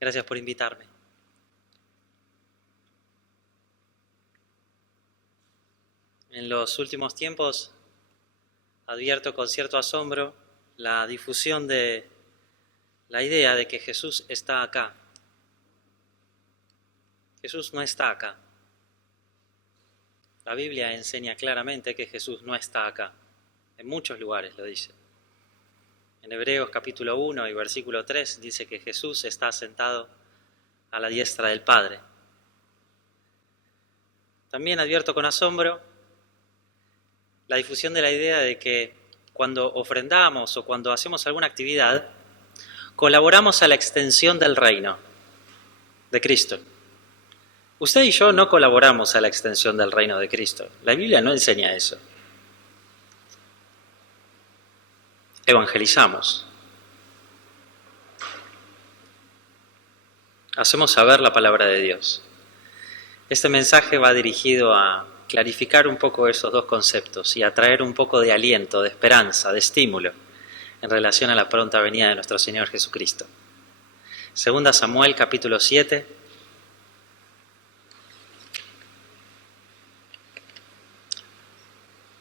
Gracias por invitarme. En los últimos tiempos advierto con cierto asombro la difusión de la idea de que Jesús está acá. Jesús no está acá. La Biblia enseña claramente que Jesús no está acá. En muchos lugares lo dice. En Hebreos capítulo 1 y versículo 3 dice que Jesús está sentado a la diestra del Padre. También advierto con asombro la difusión de la idea de que cuando ofrendamos o cuando hacemos alguna actividad, colaboramos a la extensión del reino de Cristo. Usted y yo no colaboramos a la extensión del reino de Cristo. La Biblia no enseña eso. Evangelizamos. Hacemos saber la palabra de Dios. Este mensaje va dirigido a clarificar un poco esos dos conceptos y a traer un poco de aliento, de esperanza, de estímulo en relación a la pronta venida de nuestro Señor Jesucristo. Segunda Samuel capítulo 7.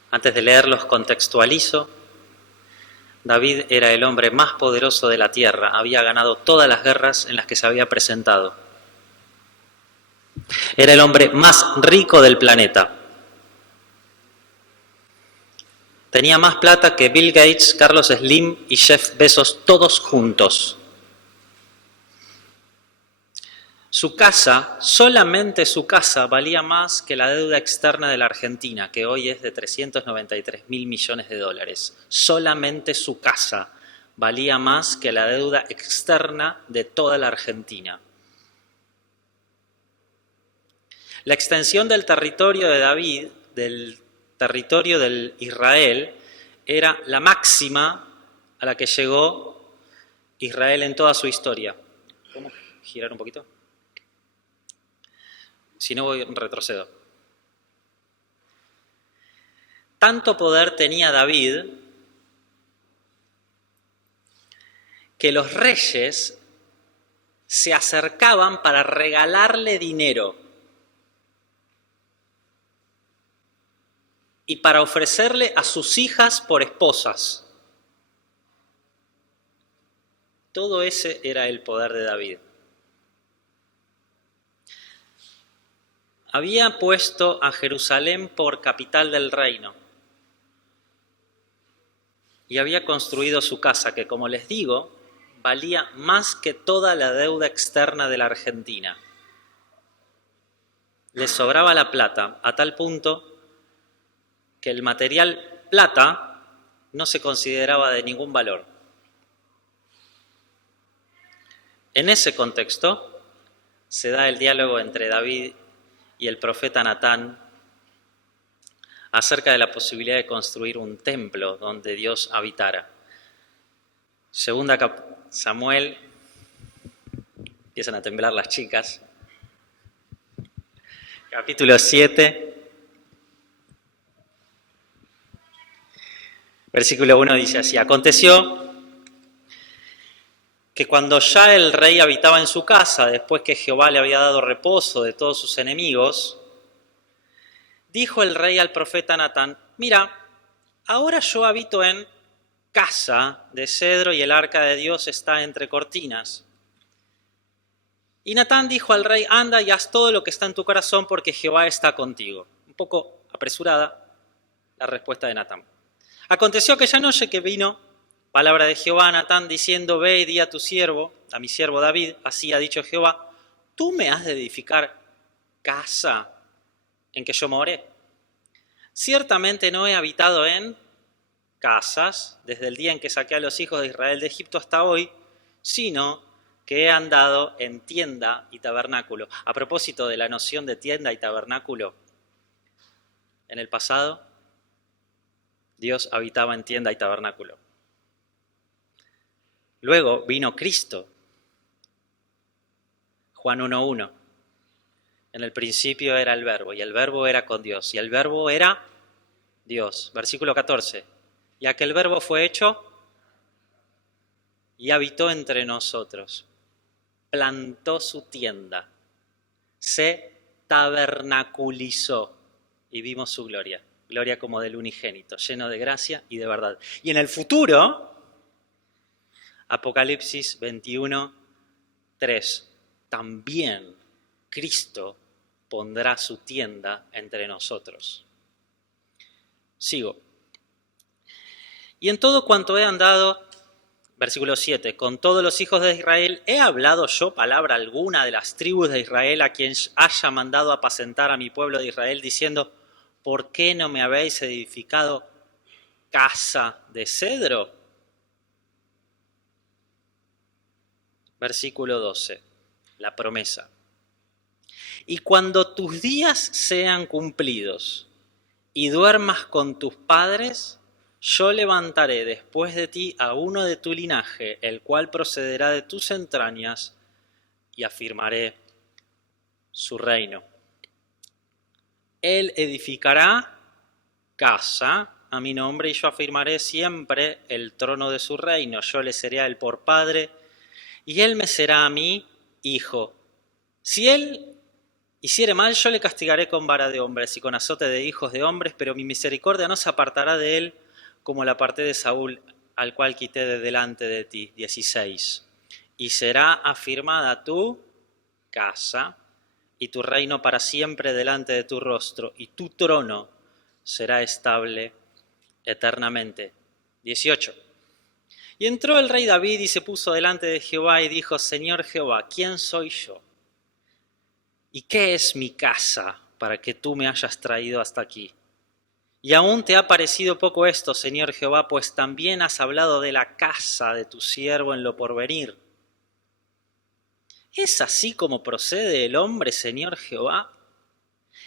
Antes de leerlos contextualizo. David era el hombre más poderoso de la tierra, había ganado todas las guerras en las que se había presentado. Era el hombre más rico del planeta. Tenía más plata que Bill Gates, Carlos Slim y Jeff Bezos todos juntos. Su casa, solamente su casa, valía más que la deuda externa de la Argentina, que hoy es de 393.000 millones de dólares. Solamente su casa valía más que la deuda externa de toda la Argentina. La extensión del territorio de David, del territorio del Israel, era la máxima a la que llegó Israel en toda su historia. ¿Cómo girar un poquito? Si no, retrocedo. Tanto poder tenía David que los reyes se acercaban para regalarle dinero y para ofrecerle a sus hijas por esposas. Todo ese era el poder de David. Había puesto a Jerusalén por capital del reino y había construido su casa, que como les digo, valía más que toda la deuda externa de la Argentina. Le sobraba la plata a tal punto que el material plata no se consideraba de ningún valor. En ese contexto se da el diálogo entre David y el profeta Natán acerca de la posibilidad de construir un templo donde Dios habitara. Segunda Samuel, empiezan a temblar las chicas, capítulo 7, versículo 1 dice así: aconteció que cuando ya el rey habitaba en su casa, después que Jehová le había dado reposo de todos sus enemigos, dijo el rey al profeta Natán: mira, ahora yo habito en casa de cedro y el arca de Dios está entre cortinas. Y Natán dijo al rey: anda y haz todo lo que está en tu corazón porque Jehová está contigo. Un poco apresurada la respuesta de Natán. Aconteció aquella noche que vino palabra de Jehová a Natán diciendo: ve y di a tu siervo, a mi siervo David, así ha dicho Jehová, ¿tú me has de edificar casa en que yo more? Ciertamente no he habitado en casas desde el día en que saqué a los hijos de Israel de Egipto hasta hoy, sino que he andado en tienda y tabernáculo. A propósito de la noción de tienda y tabernáculo, en el pasado Dios habitaba en tienda y tabernáculo. Luego vino Cristo. Juan 1:1. En el principio era el Verbo, y el Verbo era con Dios, y el Verbo era Dios. Versículo 14. Y aquel Verbo fue hecho y habitó entre nosotros. plantó su tienda, se tabernaculizó y vimos su gloria. Gloria como del unigénito, lleno de gracia y de verdad. Y en el futuro, Apocalipsis 21, 3, también Cristo pondrá su tienda entre nosotros. Sigo. Y en todo cuanto he andado, versículo 7, con todos los hijos de Israel, ¿he hablado yo palabra alguna de las tribus de Israel a quien haya mandado apacentar a mi pueblo de Israel, diciendo, ¿por qué no me habéis edificado casa de cedro? Versículo 12, la promesa. Y cuando tus días sean cumplidos y duermas con tus padres, yo levantaré después de ti a uno de tu linaje, el cual procederá de tus entrañas, y afirmaré su reino. Él edificará casa a mi nombre, y yo afirmaré siempre el trono de su reino. Yo le seré a él por padre, y él me será a mí hijo. Si él hiciere mal, yo le castigaré con vara de hombres y con azote de hijos de hombres, pero mi misericordia no se apartará de él, como la aparté de Saúl, al cual quité de delante de ti. 16. Y será afirmada tu casa y tu reino para siempre delante de tu rostro, y tu trono será estable eternamente. 18. Y entró el rey David y se puso delante de Jehová y dijo, Señor Jehová, ¿quién soy yo? ¿Y qué es mi casa para que tú me hayas traído hasta aquí? Y aún te ha parecido poco esto, Señor Jehová, pues también has hablado de la casa de tu siervo en lo porvenir. ¿Es así como procede el hombre, Señor Jehová?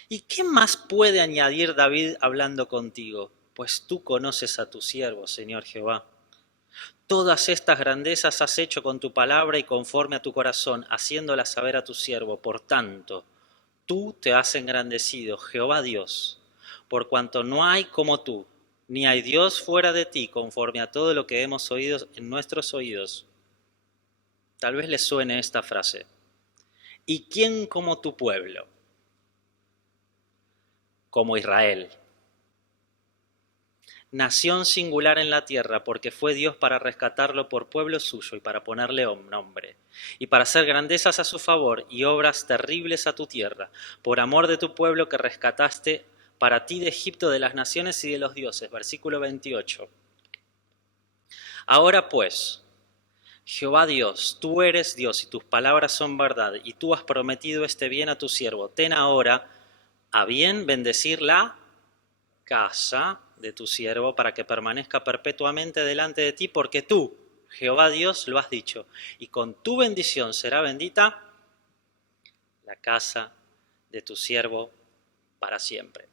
¿Y qué más puede añadir David hablando contigo? Pues tú conoces a tu siervo, Señor Jehová. Todas estas grandezas has hecho con tu palabra y conforme a tu corazón, haciéndolas saber a tu siervo. Por tanto, tú te has engrandecido, Jehová Dios, por cuanto no hay como tú, ni hay Dios fuera de ti, conforme a todo lo que hemos oído en nuestros oídos. Tal vez les suene esta frase. ¿Y quién como tu pueblo? Como Israel. Nación singular en la tierra, porque fue Dios para rescatarlo por pueblo suyo y para ponerle nombre, y para hacer grandezas a su favor y obras terribles a tu tierra, por amor de tu pueblo que rescataste para ti de Egipto, de las naciones y de los dioses. Versículo 28. Ahora pues, Jehová Dios, tú eres Dios y tus palabras son verdad, y tú has prometido este bien a tu siervo. Ten ahora a bien bendecir la casa de tu siervo para que permanezca perpetuamente delante de ti, porque tú, Jehová Dios, lo has dicho, y con tu bendición será bendita la casa de tu siervo para siempre.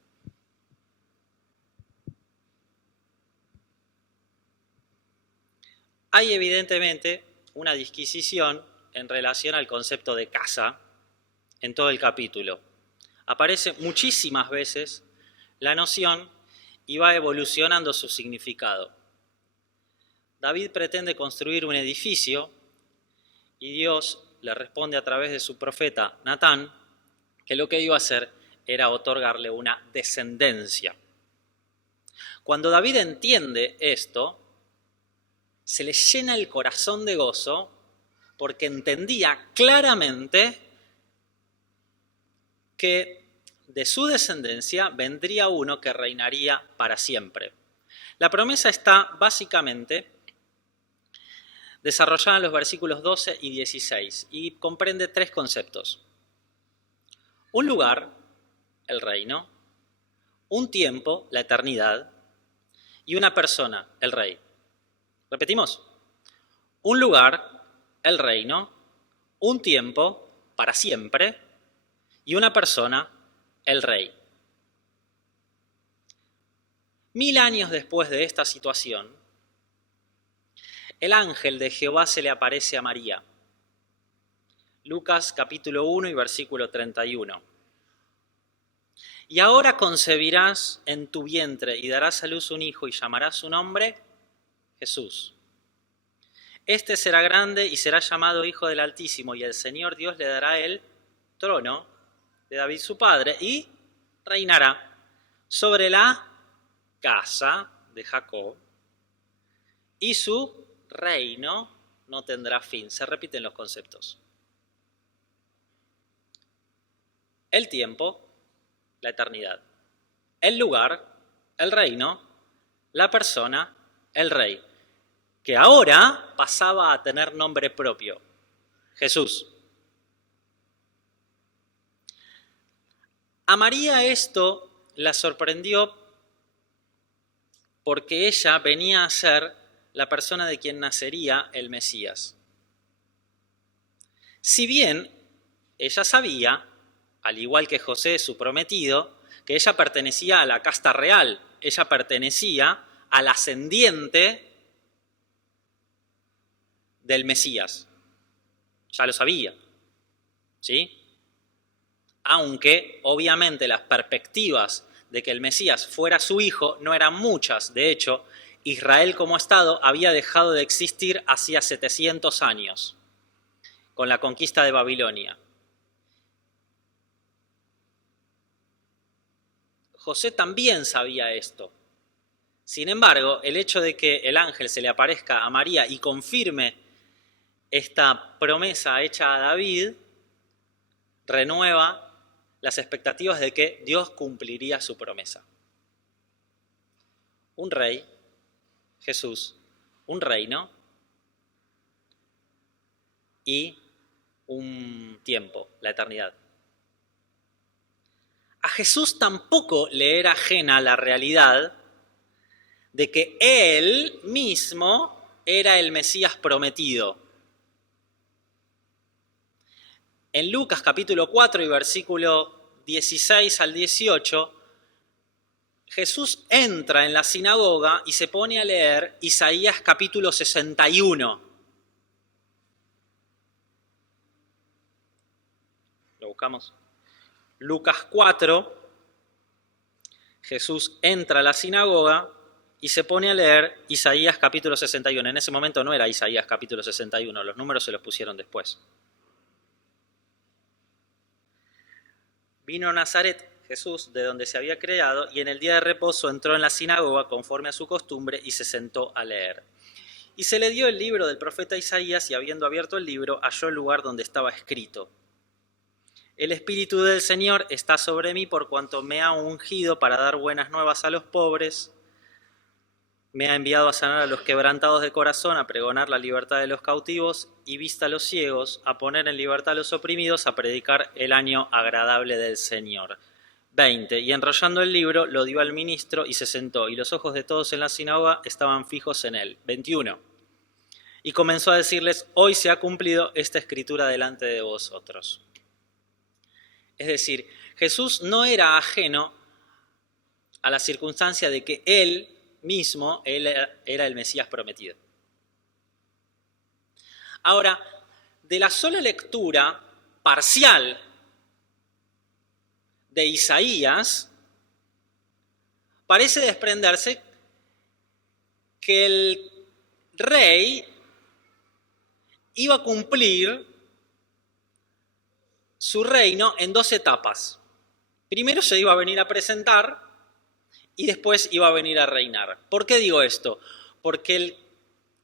Hay evidentemente una disquisición en relación al concepto de casa en todo el capítulo. Aparece muchísimas veces la noción y va evolucionando su significado. David pretende construir un edificio y Dios le responde a través de su profeta Natán que lo que iba a hacer era otorgarle una descendencia. Cuando David entiende esto, se le llena el corazón de gozo porque entendía claramente que de su descendencia vendría uno que reinaría para siempre. La promesa está básicamente desarrollada en los versículos 12 y 16 y comprende tres conceptos. Un lugar, el reino, un tiempo, la eternidad, y una persona, el rey. Repetimos. Un lugar, el reino, un tiempo, para siempre, y una persona, el rey. 1000 años después de esta situación, el ángel de Jehová se le aparece a María. Lucas capítulo 1 y versículo 31. Y ahora concebirás en tu vientre y darás a luz un hijo y llamarás su nombre Jesús. Este será grande y será llamado Hijo del Altísimo, y el Señor Dios le dará el trono de David su padre, y reinará sobre la casa de Jacob, y su reino no tendrá fin. Se repiten los conceptos. El tiempo, la eternidad. El lugar, el reino. La persona, el rey. Que ahora pasaba a tener nombre propio. Jesús. A María esto la sorprendió porque ella venía a ser la persona de quien nacería el Mesías. Si bien ella sabía, al igual que José, su prometido, que ella pertenecía a la casta real, ella pertenecía al ascendiente del Mesías. Ya lo sabía, ¿sí? Aunque obviamente las perspectivas de que el Mesías fuera su hijo no eran muchas. De hecho, Israel como Estado había dejado de existir hacía 700 años, con la conquista de Babilonia. José también sabía esto. Sin embargo, el hecho de que el ángel se le aparezca a María y confirme esta promesa hecha a David, renueva las expectativas de que Dios cumpliría su promesa. Un rey, Jesús, un reino y un tiempo, la eternidad. A Jesús tampoco le era ajena la realidad de que Él mismo era el Mesías prometido. En Lucas capítulo 4 y versículo 16 al 18, Jesús entra en la sinagoga y se pone a leer Isaías capítulo 61. ¿Lo buscamos? Lucas 4, Jesús entra a la sinagoga y se pone a leer Isaías capítulo 61. En ese momento no era Isaías capítulo 61, los números se los pusieron después. Vino a Nazaret Jesús, de donde se había criado, y en el día de reposo entró en la sinagoga conforme a su costumbre y se sentó a leer. Y se le dio el libro del profeta Isaías, y habiendo abierto el libro, halló el lugar donde estaba escrito: El Espíritu del Señor está sobre mí, por cuanto me ha ungido para dar buenas nuevas a los pobres. Me ha enviado a sanar a los quebrantados de corazón, a pregonar la libertad de los cautivos y vista a los ciegos, a poner en libertad a los oprimidos, a predicar el año agradable del Señor. 20. Y enrollando el libro, lo dio al ministro y se sentó, y los ojos de todos en la sinagoga estaban fijos en él. 21. Y comenzó a decirles: hoy se ha cumplido esta escritura delante de vosotros. Es decir, Jesús no era ajeno a la circunstancia de que Él mismo era el Mesías prometido. Ahora, de la sola lectura parcial de Isaías, parece desprenderse que el rey iba a cumplir su reino en 2 etapas. Primero se iba a venir a presentar y después iba a venir a reinar. ¿Por qué digo esto? Porque el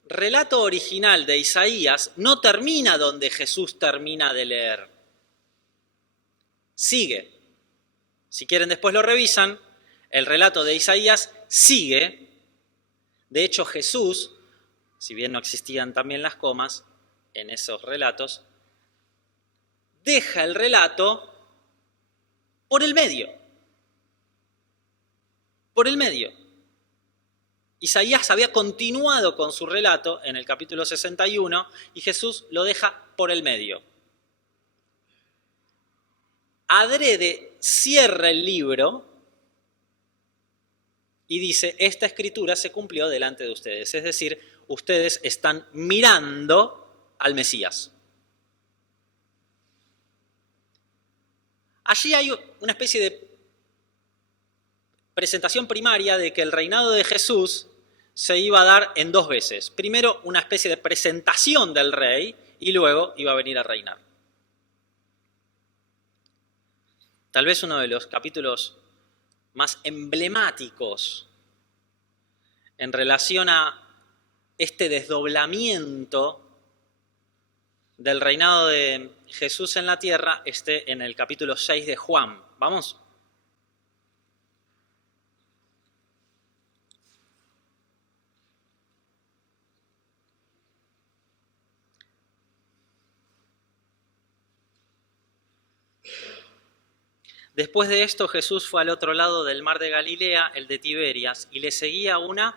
relato original de Isaías no termina donde Jesús termina de leer. Sigue. Si quieren después lo revisan. El relato de Isaías sigue. De hecho, Jesús, si bien no existían también las comas en esos relatos, deja el relato por el medio. Por el medio. Isaías había continuado con su relato en el capítulo 61 y Jesús lo deja por el medio. Adrede cierra el libro y dice: esta escritura se cumplió delante de ustedes. Es decir, ustedes están mirando al Mesías. Allí hay una especie de presentación primaria de que el reinado de Jesús se iba a dar en dos veces. Primero, una especie de presentación del rey y luego iba a venir a reinar. Tal vez uno de los capítulos más emblemáticos en relación a este desdoblamiento del reinado de Jesús en la tierra esté en el capítulo 6 de Juan. ¿Vamos? Después de esto, Jesús fue al otro lado del mar de Galilea, el de Tiberias, y le seguía una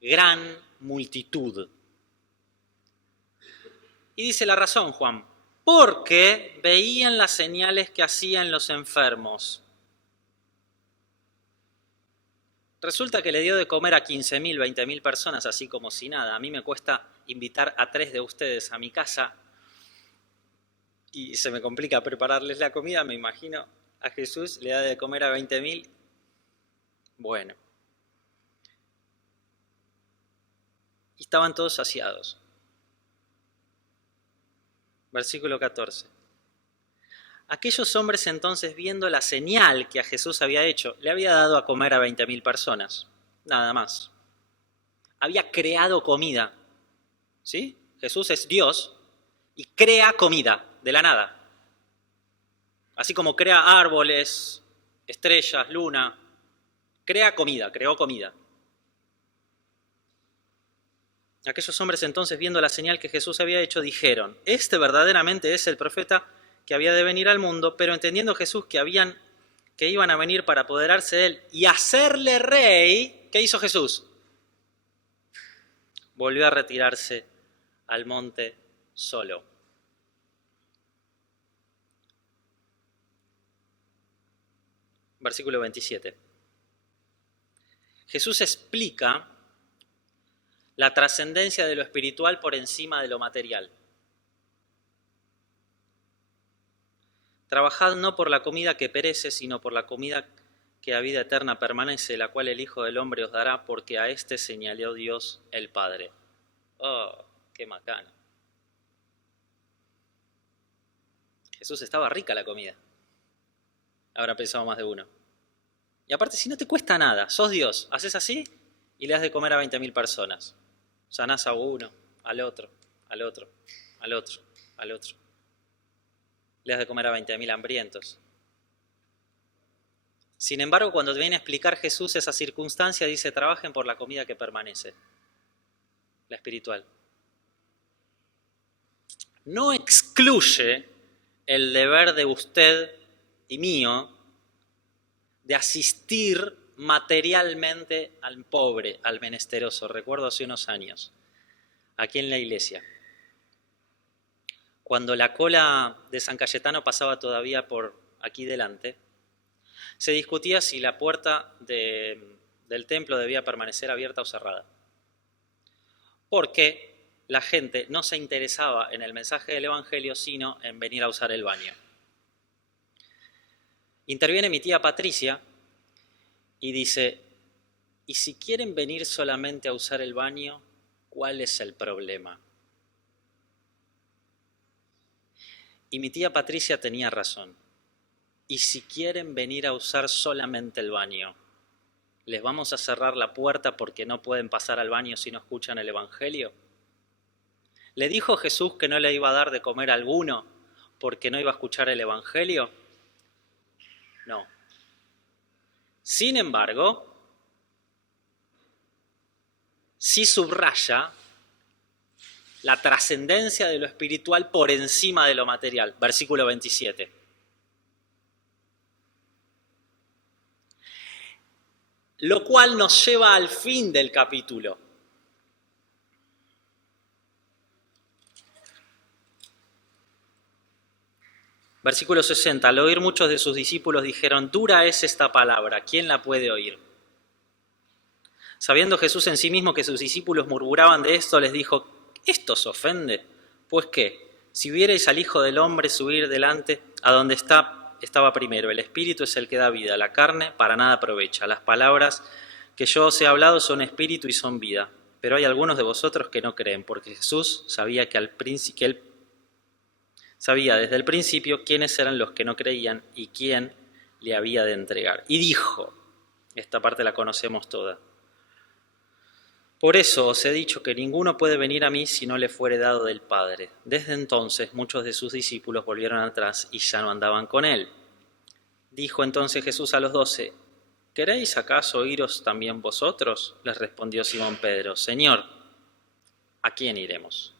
gran multitud. Y dice la razón, Juan, porque veían las señales que hacían los enfermos. Resulta que le dio de comer a 15.000, 20.000 personas, así como si nada. A mí me cuesta invitar a 3 de ustedes a mi casa y se me complica prepararles la comida, me imagino. A Jesús le da de comer a 20.000. Bueno. Y estaban todos saciados. Versículo 14. Aquellos hombres entonces, viendo la señal que a Jesús había hecho, le había dado a comer a 20.000 personas, nada más. Había creado comida, ¿sí? Jesús es Dios y crea comida de la nada. Así como crea árboles, estrellas, luna, crea comida, creó comida. Aquellos hombres entonces, viendo la señal que Jesús había hecho, dijeron, este verdaderamente es el profeta que había de venir al mundo, pero entendiendo Jesús que iban a venir para apoderarse de él y hacerle rey, ¿qué hizo Jesús? Volvió a retirarse al monte solo. Versículo 27. Jesús explica la trascendencia de lo espiritual por encima de lo material. Trabajad no por la comida que perece, sino por la comida que a vida eterna permanece, la cual el Hijo del Hombre os dará, porque a éste señaló Dios el Padre. ¡Oh, qué macana! Jesús, estaba rica la comida. Habrá pensado más de uno. Y aparte, si no te cuesta nada, sos Dios, haces así y le das de comer a 20.000 personas. Sanás a uno, al otro, al otro, al otro, al otro. Le das de comer a 20.000 hambrientos. Sin embargo, cuando te viene a explicar Jesús esa circunstancia, dice, trabajen por la comida que permanece, la espiritual. No excluye el deber de usted y mío de asistir materialmente al pobre, al menesteroso. Recuerdo hace unos años, aquí en la iglesia, cuando la cola de San Cayetano pasaba todavía por aquí delante, se discutía si la puerta del templo debía permanecer abierta o cerrada. Porque la gente no se interesaba en el mensaje del Evangelio, sino en venir a usar el baño. Interviene mi tía Patricia y dice, ¿y si quieren venir solamente a usar el baño, cuál es el problema? Y mi tía Patricia tenía razón. ¿Y si quieren venir a usar solamente el baño, les vamos a cerrar la puerta porque no pueden pasar al baño si no escuchan el Evangelio? ¿Le dijo Jesús que no le iba a dar de comer a alguno porque no iba a escuchar el Evangelio? No. Sin embargo, sí subraya la trascendencia de lo espiritual por encima de lo material. Versículo 27. Lo cual nos lleva al fin del capítulo. Versículo 60. Al oír muchos de sus discípulos dijeron, dura es esta palabra, ¿quién la puede oír? Sabiendo Jesús en sí mismo que sus discípulos murmuraban de esto, les dijo, ¿esto os ofende? Pues qué, si vierais al Hijo del Hombre subir delante a donde estaba primero, el Espíritu es el que da vida, la carne para nada aprovecha. Las palabras que yo os he hablado son espíritu y son vida, pero hay algunos de vosotros que no creen, porque Jesús sabía que él sabía desde el principio quiénes eran los que no creían y quién le había de entregar. Y dijo, esta parte la conocemos toda: por eso os he dicho que ninguno puede venir a mí si no le fuere dado del Padre. Desde entonces muchos de sus discípulos volvieron atrás y ya no andaban con él. Dijo entonces Jesús a los 12, ¿queréis acaso iros también vosotros? Les respondió Simón Pedro, Señor, ¿a quién iremos?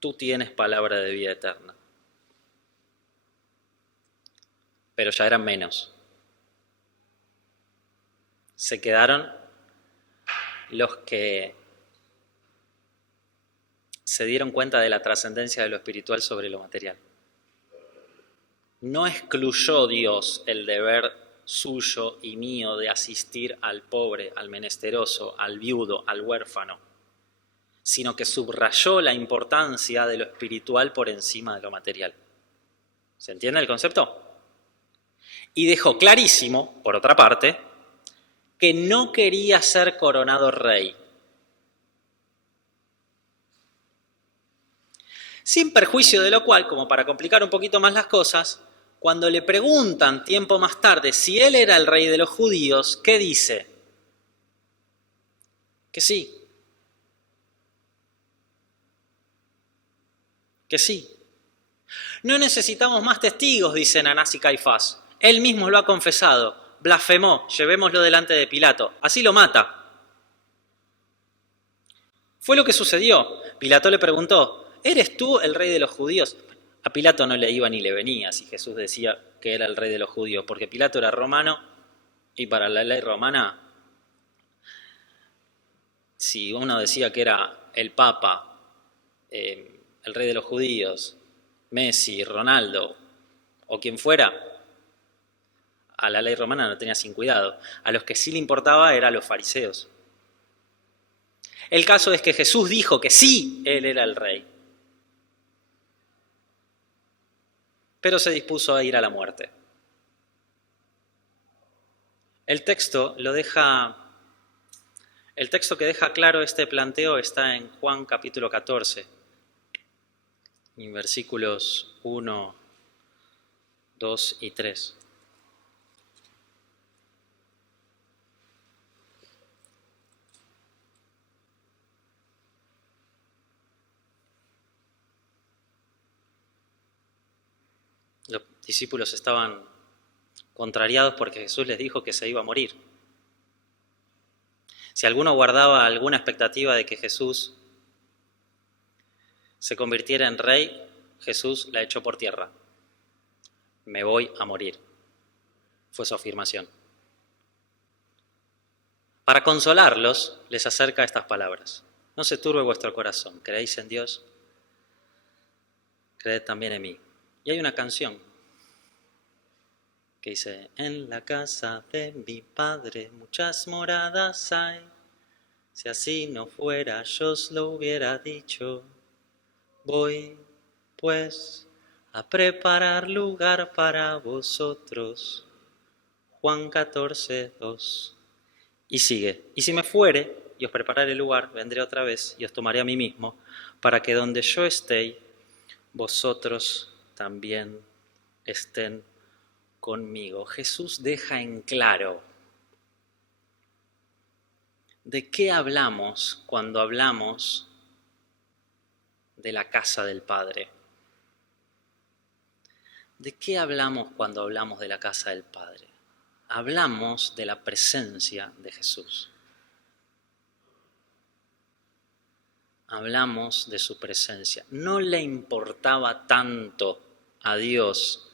Tú tienes palabra de vida eterna. Pero ya eran menos. Se quedaron los que se dieron cuenta de la trascendencia de lo espiritual sobre lo material. No excluyó Dios el deber suyo y mío de asistir al pobre, al menesteroso, al viudo, al huérfano, sino que subrayó la importancia de lo espiritual por encima de lo material. ¿Se entiende el concepto? Y dejó clarísimo, por otra parte, que no quería ser coronado rey. Sin perjuicio de lo cual, como para complicar un poquito más las cosas, cuando le preguntan tiempo más tarde si él era el rey de los judíos, ¿qué dice? Que sí. Que sí. No necesitamos más testigos, dicen Anás y Caifás. Él mismo lo ha confesado. Blasfemó, llevémoslo delante de Pilato. Así lo mata. Fue lo que sucedió. Pilato le preguntó, ¿eres tú el rey de los judíos? A Pilato no le iba ni le venía si Jesús decía que era el rey de los judíos, porque Pilato era romano y para la ley romana, si uno decía que era el Papa, el rey de los judíos, Messi, Ronaldo o quien fuera, a la ley romana no tenía sin cuidado. A los que sí le importaba eran los fariseos. El caso es que Jesús dijo que sí, él era el rey, pero se dispuso a ir a la muerte. El texto que deja claro este planteo está en Juan capítulo 14, en versículos 1, 2 y 3. Los discípulos estaban contrariados porque Jesús les dijo que se iba a morir. Si alguno guardaba alguna expectativa de que Jesús se convirtiera en rey, Jesús la echó por tierra. Me voy a morir, fue su afirmación. Para consolarlos, les acerca estas palabras. No se turbe vuestro corazón, creéis en Dios, creed también en mí. Y hay una canción que dice, en la casa de mi padre muchas moradas hay, si así no fuera yo os lo hubiera dicho, voy pues a preparar lugar para vosotros. Juan 14, 2. Y sigue, y si me fuere y os prepararé el lugar, vendré otra vez y os tomaré a mí mismo, para que donde yo esté, vosotros también estén conmigo. Jesús deja en claro de qué hablamos cuando hablamos de la casa del Padre. ¿De qué hablamos cuando hablamos de la casa del Padre? Hablamos de la presencia de Jesús. Hablamos de su presencia. No le importaba tanto a Dios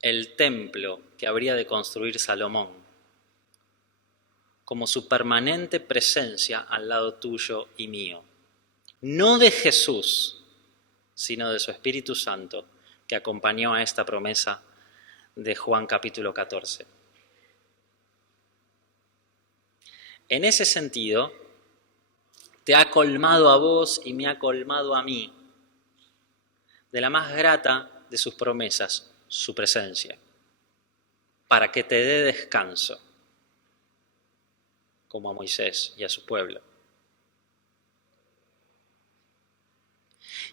el templo que habría de construir Salomón, como su permanente presencia al lado tuyo y mío. No de Jesús, sino de su Espíritu Santo, que acompañó a esta promesa de Juan capítulo 14. En ese sentido, te ha colmado a vos y me ha colmado a mí de la más grata de sus promesas, su presencia. para que te dé descanso, como a Moisés y a su pueblo.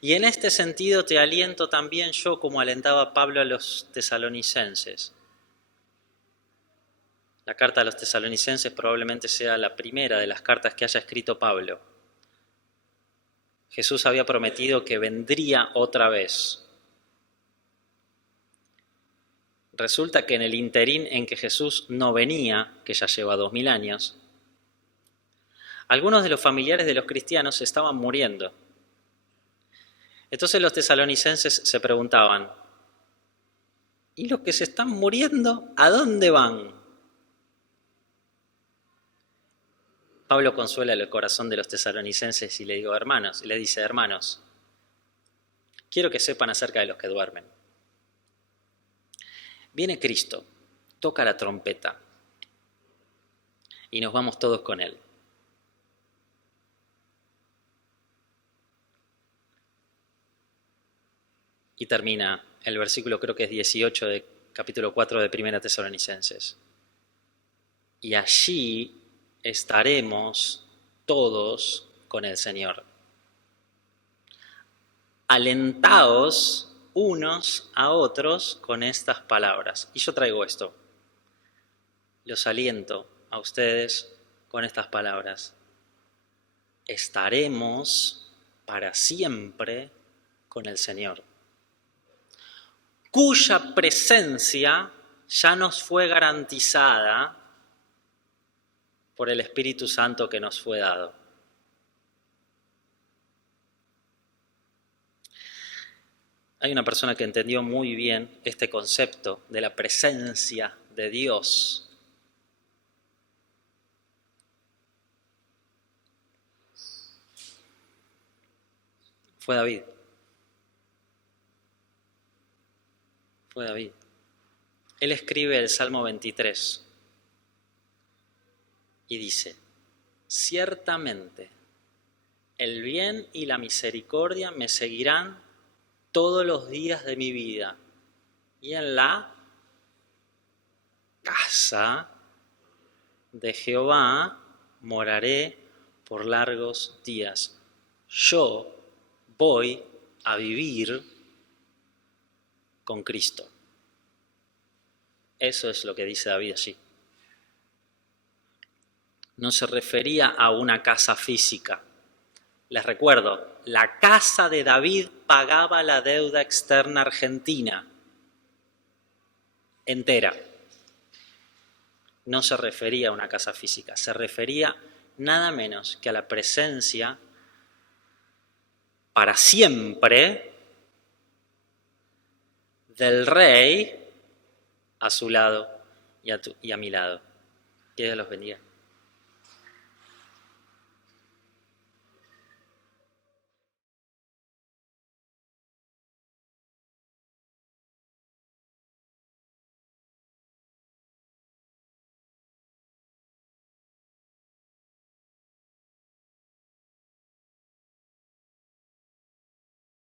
Y en este sentido te aliento también yo, como alentaba Pablo a los tesalonicenses. La carta a los tesalonicenses probablemente sea la primera de las cartas que haya escrito Pablo. Jesús había prometido que vendría otra vez. Resulta que en el interín en que Jesús no venía, que ya lleva 2000 años, algunos de los familiares de los cristianos estaban muriendo. Entonces los tesalonicenses se preguntaban, ¿y los que se están muriendo, a dónde van? Pablo consuela el corazón de los tesalonicenses y le dice, hermanos, quiero que sepan acerca de los que duermen. Viene Cristo, toca la trompeta y nos vamos todos con Él. Y termina el versículo, creo que es 18 de capítulo 4 de Primera Tesalonicenses. Y allí estaremos todos con el Señor. Alentaos unos a otros con estas palabras. Y yo traigo esto. Los aliento a ustedes con estas palabras. Estaremos para siempre con el Señor, cuya presencia ya nos fue garantizada por el Espíritu Santo que nos fue dado. Hay una persona que entendió muy bien este concepto de la presencia de Dios. Fue David. Él escribe el Salmo 23 y dice, ciertamente el bien y la misericordia me seguirán todos los días de mi vida, y en la casa de Jehová moraré por largos días. Yo voy a vivir con Cristo. Eso es lo que dice David allí. No se refería a una casa física. Les recuerdo, la casa de David pagaba la deuda externa argentina entera. No se refería a una casa física, se refería nada menos que a la presencia para siempre del Rey a su lado y a mi lado. Que Dios los bendiga.